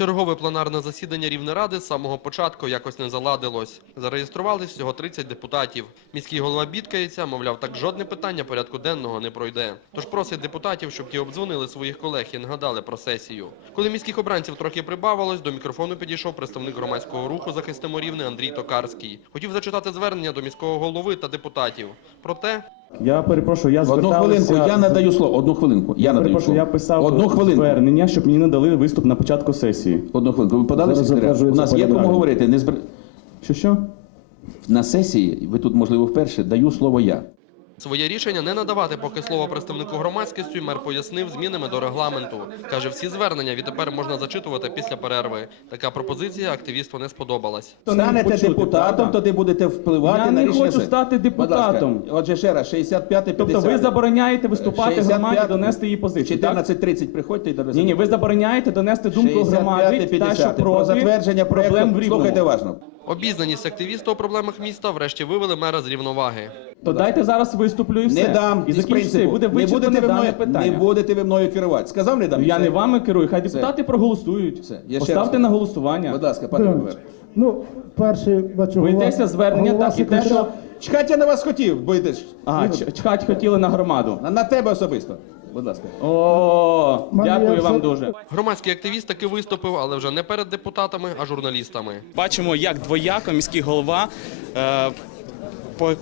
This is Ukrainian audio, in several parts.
Чергове пленарне засідання Рівнеради з самого початку якось не заладилось. Зареєструвались всього 30 депутатів. Міський голова бідкається, мовляв, так жодне питання порядку денного не пройде. Тож просить депутатів, щоб ті обдзвонили своїх колег і нагадали про сесію. Коли міських обранців трохи прибавилось, до мікрофону підійшов представник громадського руху «Захистимо Рівне» Андрій Токарський. Хотів зачитати звернення до міського голови та депутатів. Проте Я перепрошую, я Одну звертався... хвилинку, я надаю слово. Одну хвилинку. Я надаю Перепрошую, слово. я писав Одну хвилинку. звернення, щоб мені надали виступ на початку сесії. Одну хвилинку. Ви подали Зараз секретаря? У затверджується нас є порядок. кому говорити. Не збр... Що що? На сесії, ви тут, можливо, вперше, даю слово я. Своє рішення не надавати поки слово представнику громадськості мер пояснив змінами до регламенту. Каже, всі звернення відтепер можна зачитувати після перерви. Така пропозиція активісту не сподобалась. То не Станете депутатом, тоді будете впливати Я на не хочу стати депутатом. Отже, ще раз, 65 50 Тобто ви забороняєте виступати громаді, донести її позицію, так? 14.30 приходьте і до Ні, ні, ви забороняєте донести думку громади та, що Про затвердження проблем в. Рівному. Слухайте уважно. Обізнаність активіста у проблемах міста врешті вивели мера з рівноваги. То дайте зараз виступлю і все. Не дам І із закінчиться, і принципу. буде не вичерпане будете ви дане мною, питання. не будете ви мною керувати. Сказав, не дам. Я Все. не вами керую, хай депутати проголосують. Все. Я ще Поставте раз- на голосування. Будь ласка, пане Губер. Ну, перший бачу. Голова- йдеться звернення, голова так і те, секретаря- що Чекати я на вас хотів, ага, ч- чхать хотіли на громаду. На, на тебе особисто. Будь ласка. О, Мене дякую вам все- дуже. Громадський активіст таки виступив, але вже не перед депутатами, а журналістами. Бачимо, як двояко міський голова е,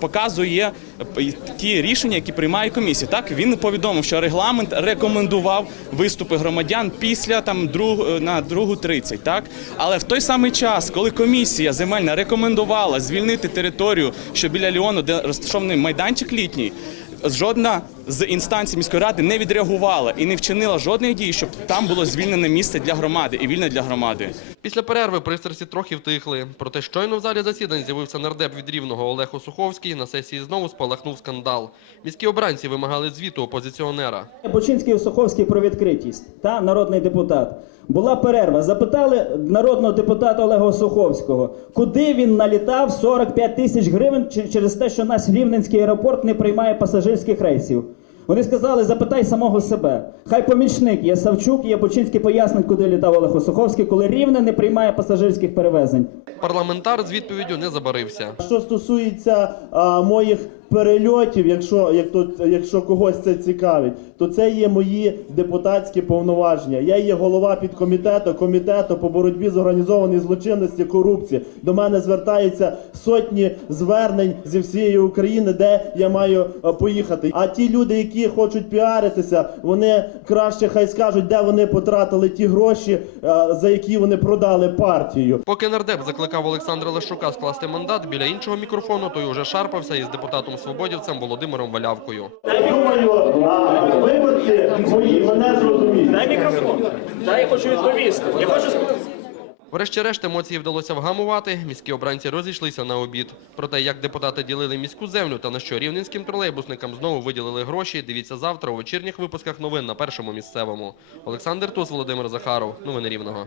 показує ті рішення, які приймає комісія. Так він повідомив, що регламент рекомендував виступи громадян після там друг, на другу 30, Так, але в той самий час, коли комісія земельна рекомендувала звільнити територію, що біля Ліону, де розташований майданчик літній. Жодна з інстанцій міської ради не відреагувала і не вчинила жодної дії, щоб там було звільнене місце для громади і вільне для громади. Після перерви пристрасті трохи втихли. Проте щойно в залі засідань з'явився нардеп від Рівного Олег Осуховський. На сесії знову спалахнув скандал. Міські обранці вимагали звіту опозиціонера. Бочинський Осуховський про відкритість та народний депутат. Була перерва. Запитали народного депутата Олега Осуховського, куди він налітав 45 тисяч гривень чи- через те, що наш рівненський аеропорт не приймає пасажирських рейсів. Вони сказали, запитай самого себе. Хай помічник є Савчук, є Бочинський пояснить, куди літав Олег Осуховський, коли рівне не приймає пасажирських перевезень. Парламентар з відповіддю не забарився. Що стосується а, моїх перельотів, якщо, як то, якщо когось це цікавить, то це є мої депутатські повноваження. Я є голова підкомітету комітету по боротьбі з організованою злочинності, корупції. До мене звертаються сотні звернень зі всієї України, де я маю поїхати. А ті люди, які хочуть піаритися, вони краще хай скажуть, де вони потратили ті гроші, за які вони продали партію. Поки нардеп закликав Олександра Лещука скласти мандат, біля іншого мікрофону той уже шарпався із депутатом-свободівцем Володимиром Валявкою. Думаю, виборці мої мене зрозуміють. Дай мікрофон. Дай я хочу відповісти. Я хочу Врешті-решт емоції вдалося вгамувати. Міські обранці розійшлися на обід. Про те, як депутати ділили міську землю та на що рівненським тролейбусникам знову виділили гроші. Дивіться завтра у вечірніх випусках новин на першому місцевому. Олександр Тус, Володимир Захаров. Новини Рівного.